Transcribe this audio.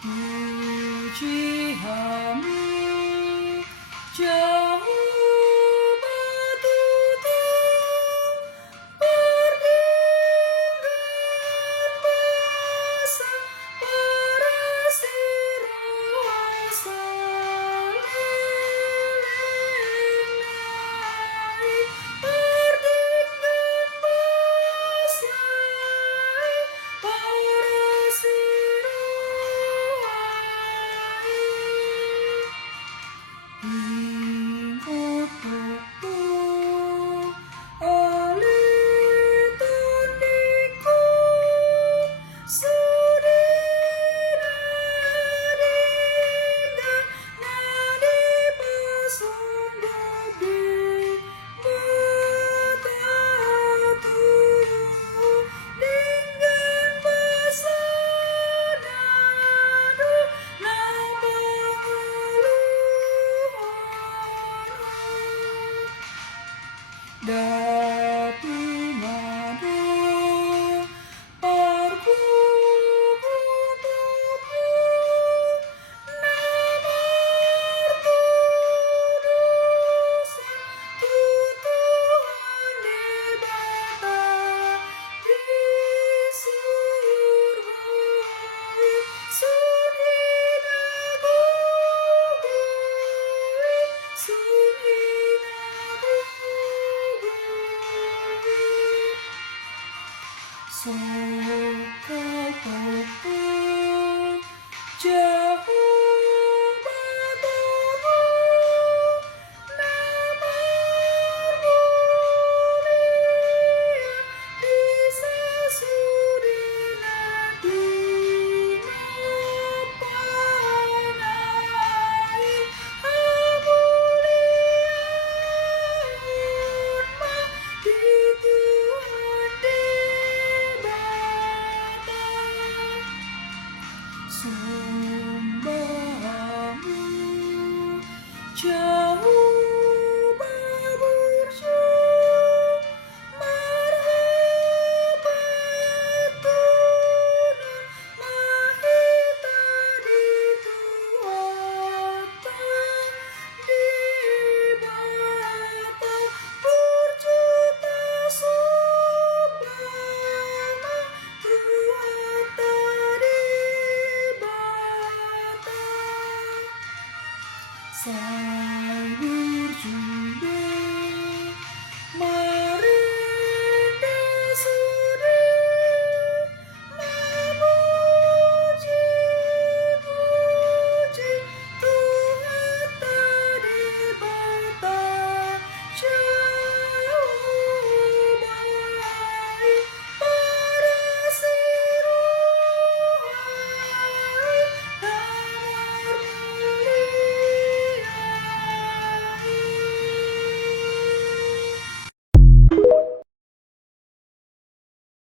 Puji kami jauh betutur berdingin basah berisi rasa lilin berdingin basah berisi Datu madu perkuburanku namar tudusan Tuhan di bata di surga sun hinaku sun hinaku Sokal topeng jauh batara namar mulia di sesudina dinapanai hamulian mah di Tuhan di bata sembahmu jauh beburja marhaba Tuhan mahita di Tuata di bata berjuta sembah Tuata di bata Sang berjubel